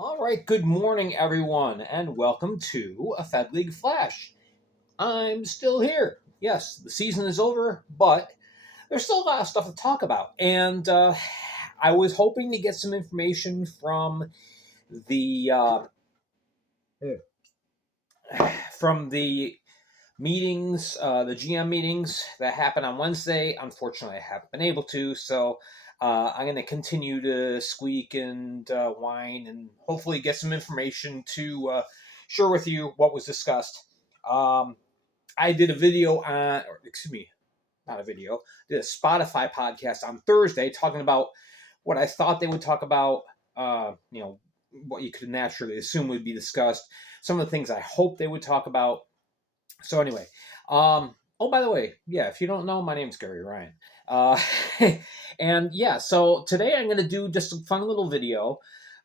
All right, good morning, everyone, and welcome to a Fed League Flash. I'm still here. Yes, the season is over, but there's still a lot of stuff to talk about. And I was hoping to get some information from the from the meetings, the GM meetings that happened on Wednesday. Unfortunately, I haven't been able to, so I'm going to continue to squeak and whine and hopefully get some information to share with you what was discussed. I did a video on, or excuse me, not a video, did a Spotify podcast on Thursday talking about what I thought they would talk about, what you could naturally assume would be discussed, some of the things I hope they would talk about. So anyway, oh, by the way, yeah, if you don't know, my name's Gary Ryan. Uh, and yeah, so today I'm going to do just a fun little video.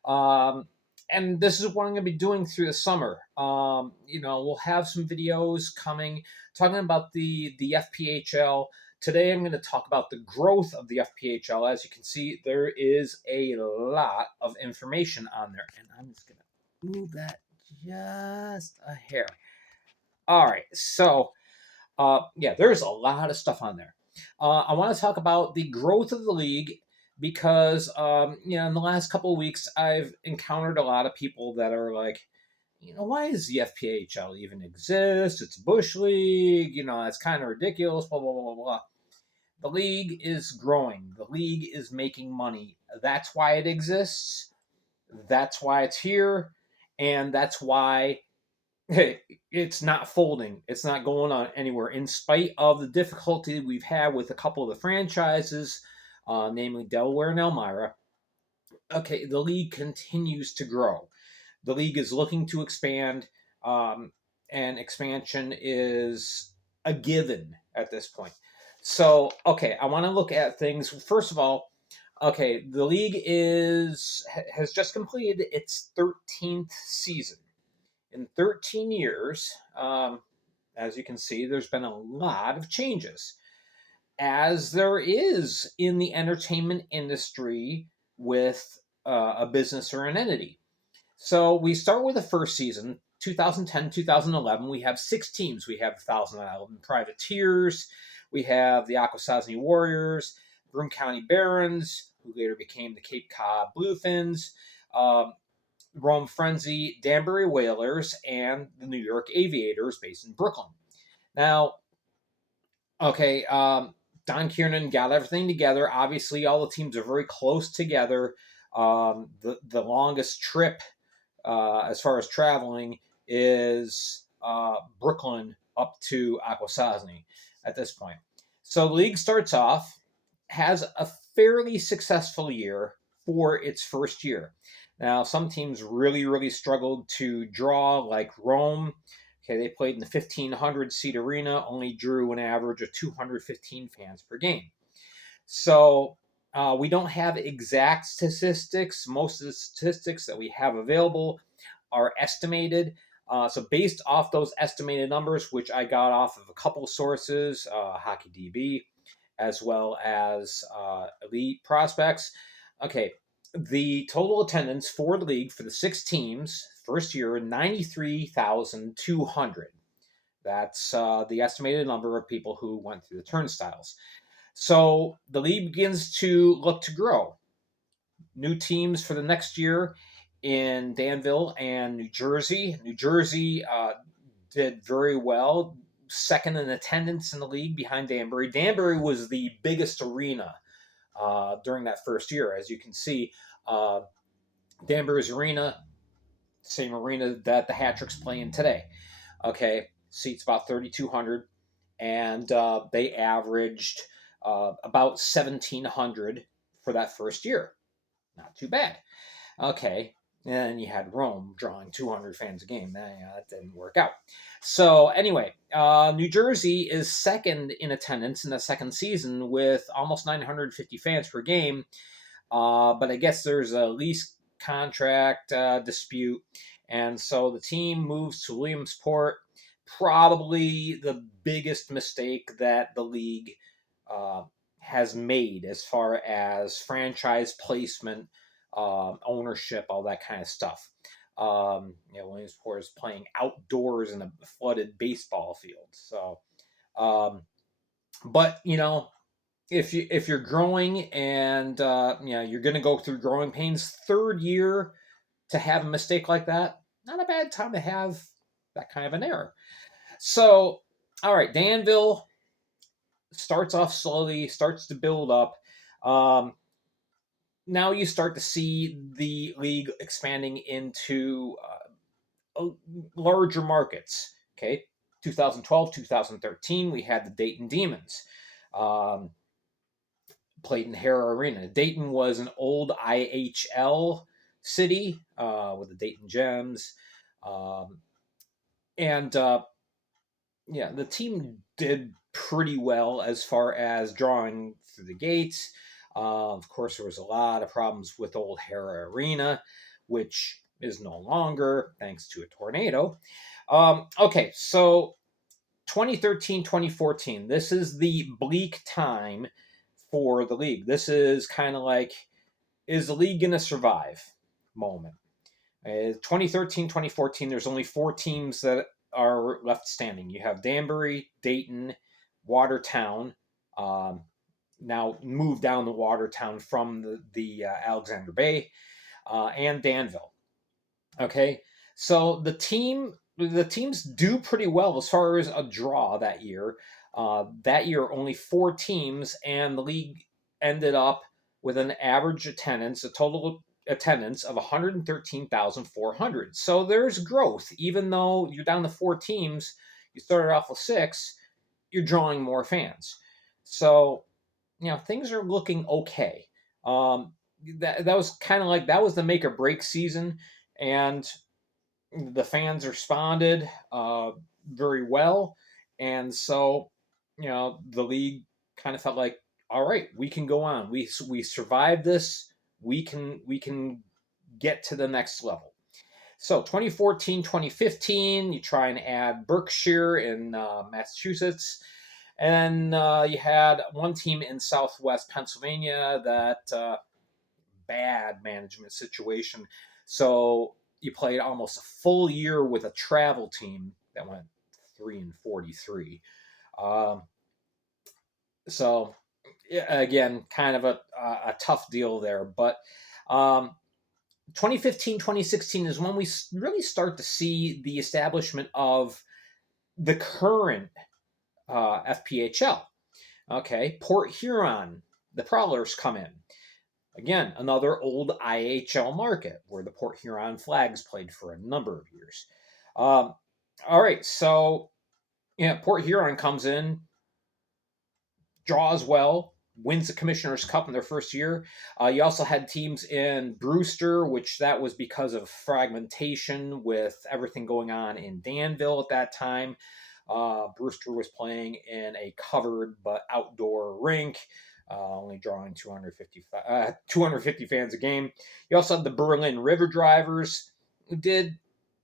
And this is what I'm going to be doing through the summer. We'll have some videos coming talking about the FPHL. Today I'm going to talk about the growth of the FPHL. As you can see, there is a lot of information on there. And I'm just going to move that just a hair. All right, so there's a lot of stuff on there. I want to talk about the growth of the league because in the last couple of weeks I've encountered a lot of people that are like, why does the FPHL even exist? It's a bush league, it's kind of ridiculous, blah blah blah blah blah. The league is growing. The league is making money. That's why it exists. That's why it's here, and that's why it's not folding. It's not going on anywhere. In spite of the difficulty we've had with a couple of the franchises, namely Delaware and Elmira, the league continues to grow. The league is looking to expand, and expansion is a given at this point. So, I want to look at things. First of all, the league has just completed its 13th season. In 13 years, as you can see, there's been a lot of changes, as there is in the entertainment industry with a business or an entity. So we start with the first season, 2010, 2011. We have 6 teams. We have the Thousand Island Privateers. We have the Akwesasne Warriors, Broome County Barons, who later became the Cape Cod Bluefins, Rome Frenzy, Danbury Whalers, and the New York Aviators based in Brooklyn. Now, Don Kiernan got everything together. Obviously, all the teams are very close together. The longest trip, as far as traveling, is Brooklyn up to Akwesasne at this point. So the league starts off, has a fairly successful year for its first year. Now, some teams really, really struggled to draw, like Rome. They played in the 1,500 seat arena, only drew an average of 215 fans per game. So we don't have exact statistics. Most of the statistics that we have available are estimated. So based off those estimated numbers, which I got off of a couple sources, HockeyDB, as well as Elite Prospects. The total attendance for the league for the 6 teams, first year, 93,200. That's the estimated number of people who went through the turnstiles. So the league begins to look to grow. New teams for the next year in Danville and New Jersey. New Jersey did very well, second in attendance in the league behind Danbury. Danbury was the biggest arena during that first year. As you can see, Danbury's arena, same arena that the Hat-Tricks play in today. Seats about 3,200, and they averaged about 1,700 for that first year. Not too bad. And then you had Rome drawing 200 fans a game. That didn't work out. So anyway, New Jersey is second in attendance in the second season with almost 950 fans per game. But I guess there's a lease contract dispute. And so the team moves to Williamsport. Probably the biggest mistake that the league has made as far as franchise placement ownership, all that kind of stuff. Williamsport is playing outdoors in a flooded baseball field. So, but if you're growing and you're going to go through growing pains, third year to have a mistake like that, not a bad time to have that kind of an error. So, all right, Danville starts off slowly, starts to build up. Now you start to see the league expanding into larger markets. Okay, 2012, 2013, we had the Dayton Demons. Played in Hara Arena. Dayton was an old IHL city with the Dayton Gems. And the team did pretty well as far as drawing through the gates. Of course, there was a lot of problems with old Hara Arena, which is no longer thanks to a tornado. Okay, so 2013, 2014, this is the bleak time for the league. This is kind of like, is the league going to survive moment? 2013, 2014, there's only 4 teams that are left standing. You have Danbury, Dayton, Watertown, now moved down to Watertown from the Alexander Bay, and Danville. Okay, so the teams do pretty well as far as a draw that year. That year, only 4 teams, and the league ended up with an average attendance, a total attendance of 113,400. So there's growth, even though you're down to 4 teams. You started off with 6. You're drawing more fans. So things are looking okay. That was kind of like, that was the make or break season, and the fans responded very well, and so the league kind of felt like, all right, we can go on. We survived this. We can get to the next level. So 2014, 2015, you try and add Berkshire in Massachusetts. And you had one team in Southwest Pennsylvania that bad management situation. So you played almost a full year with a travel team that went 3-43. So again, kind of a tough deal there. But 2015, 2016 is when we really start to see the establishment of the current FPHL. Okay, Port Huron, the Prowlers come in. Again, another old IHL market where the Port Huron Flags played for a number of years. All right, so Port Huron comes in, draws well, wins the Commissioner's Cup in their first year. You also had teams in Brewster, which that was because of fragmentation with everything going on in Danville at that time. Brewster was playing in a covered but outdoor rink, only drawing 250 fans a game. You also had the Berlin River Drivers, who did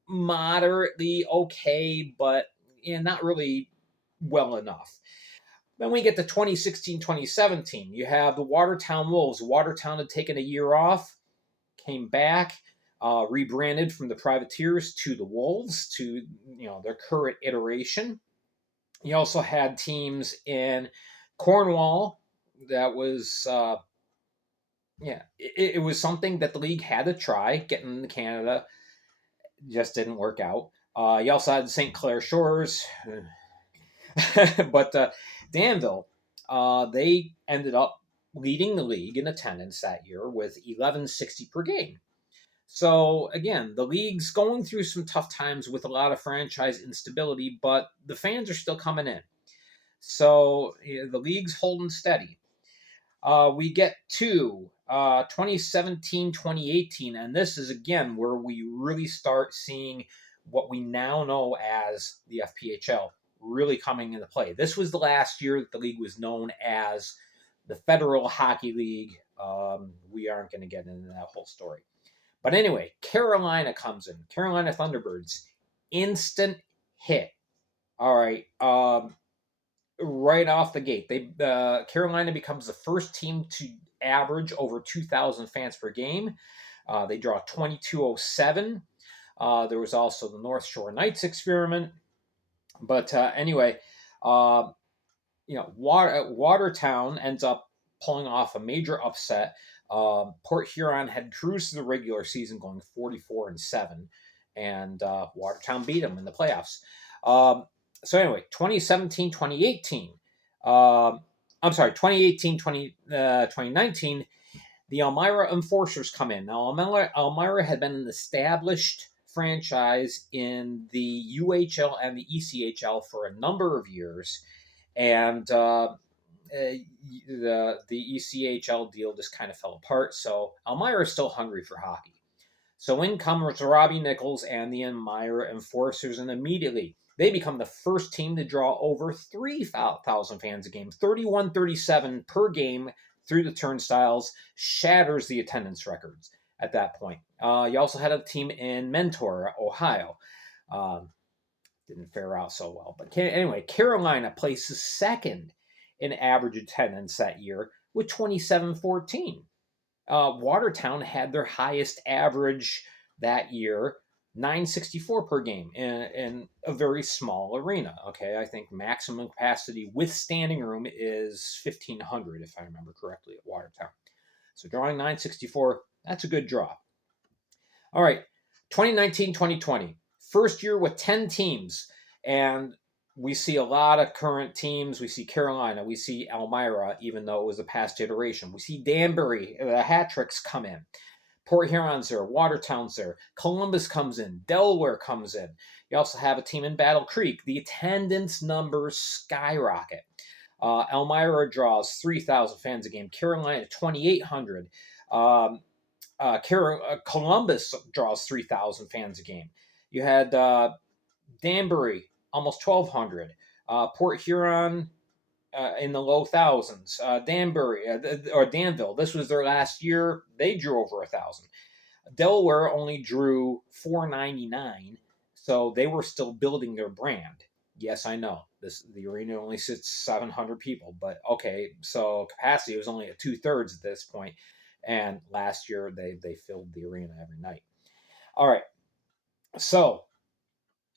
moderately okay, but not really well enough. Then we get to 2016, 2017. You have the Watertown Wolves. Watertown had taken a year off, came back, rebranded from the Privateers to the Wolves, to their current iteration. You also had teams in Cornwall that was it was something that the league had to try. Getting into Canada just didn't work out. You also had St. Clair Shores, but Danville, they ended up leading the league in attendance that year with 1160 per game. So again, the league's going through some tough times with a lot of franchise instability, but the fans are still coming in. So the league's holding steady. We get to 2017, 2018, and this is again where we really start seeing what we now know as the FPHL really coming into play. This was the last year that the league was known as the Federal Hockey League. We aren't going to get into that whole story. But anyway, Carolina comes in. Carolina Thunderbirds. Instant hit. All right. right off the gate. Carolina becomes the first team to average over 2,000 fans per game. They draw 2207. There was also the North Shore Knights experiment. But anyway, uh, Watertown ends up pulling off a major upset. Port Huron had cruised the regular season, going 44-7, and Watertown beat them in the playoffs. So anyway, 2017, 2018. I'm sorry, 2018, 2019. The Elmira Enforcers come in. Now, Elmira had been an established franchise in the UHL and the ECHL for a number of years, and the ECHL deal just kind of fell apart. So Elmira is still hungry for hockey. So in comes Robbie Nichols and the Elmira Enforcers, and immediately they become the first team to draw over 3,000 fans a game. 31-37 per game through the turnstiles shatters the attendance records at that point. You also had a team in Mentor, Ohio. Didn't fare out so well. But anyway, Carolina places second in average attendance that year with 2714. Watertown had their highest average that year, 964 per game in a very small arena. Okay, I think maximum capacity with standing room is 1,500, if I remember correctly, at Watertown. So drawing 964, that's a good draw. All right, 2019-2020, first year with 10 teams, and we see a lot of current teams. We see Carolina, we see Elmira, even though it was a past iteration. We see Danbury, the hat tricks come in. Port Huron's there, Watertown's there, Columbus comes in, Delaware comes in. You also have a team in Battle Creek. The attendance numbers skyrocket. Elmira draws 3,000 fans a game, Carolina 2,800. Columbus draws 3,000 fans a game. You had Danbury, almost 1,200. Port Huron in the low thousands. Danbury, or Danville, this was their last year. They drew over 1,000. Delaware only drew 499, so they were still building their brand. Yes, I know. The arena only sits 700 people, but okay, so capacity was only at 2/3 at this point. And last year they filled the arena every night. All right, so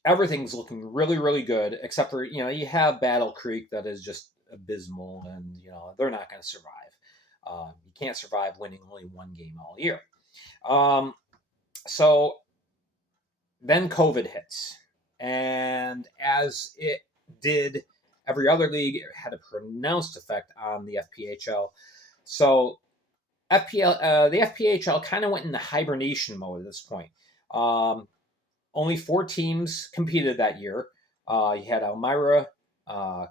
everything's looking really, really good, except for you have Battle Creek that is just abysmal, and they're not going to survive. You can't survive winning only one game all year. So then COVID hits, and as it did every other league, it had a pronounced effect on the FPHL. So the FPHL kind of went into hibernation mode at this point. Only 4 teams competed that year. You had Elmira,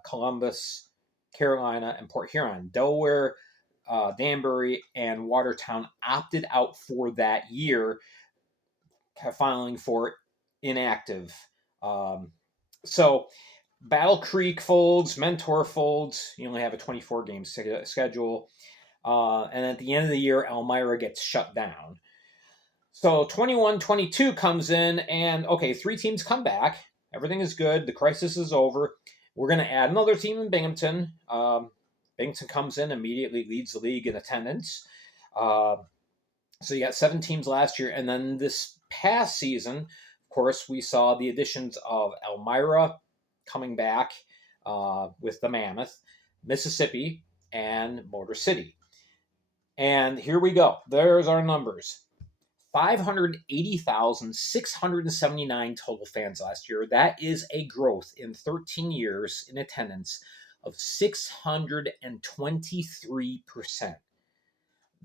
Columbus, Carolina, and Port Huron. Delaware, Danbury, and Watertown opted out for that year, filing for inactive. So Battle Creek folds, Mentor folds. You only have a 24-game schedule. And at the end of the year, Elmira gets shut down. So 21-22 comes in, and okay, 3 teams come back. Everything is good. The crisis is over. We're going to add another team in Binghamton. Binghamton comes in, immediately leads the league in attendance. So you got 7 teams last year, and then this past season, of course, we saw the additions of Elmira coming back with the Mammoth, Mississippi, and Motor City. And here we go. There's our numbers. 580,679 total fans last year. That is a growth in 13 years in attendance of 623%.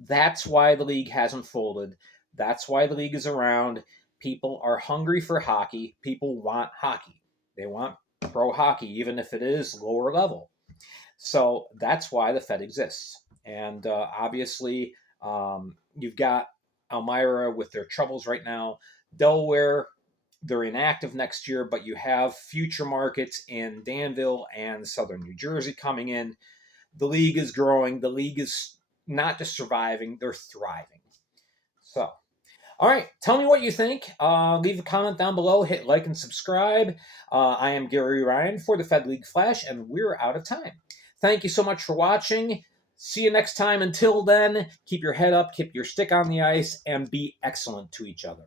That's why the league hasn't folded. That's why the league is around. People are hungry for hockey. People want hockey. They want pro hockey, even if it is lower level. So that's why the Fed exists. And obviously, you've got Elmira with their troubles right now. Delaware, they're inactive next year, but you have future markets in Danville and Southern New Jersey coming in. The league is growing. The league is not just surviving, they're thriving. So, All right, tell me what you think. Leave a comment down below. Hit like and subscribe. I am Gary Ryan for the Fed League Flash, and we're out of time. Thank you so much for watching. See you next time. Until then, keep your head up, keep your stick on the ice, and be excellent to each other.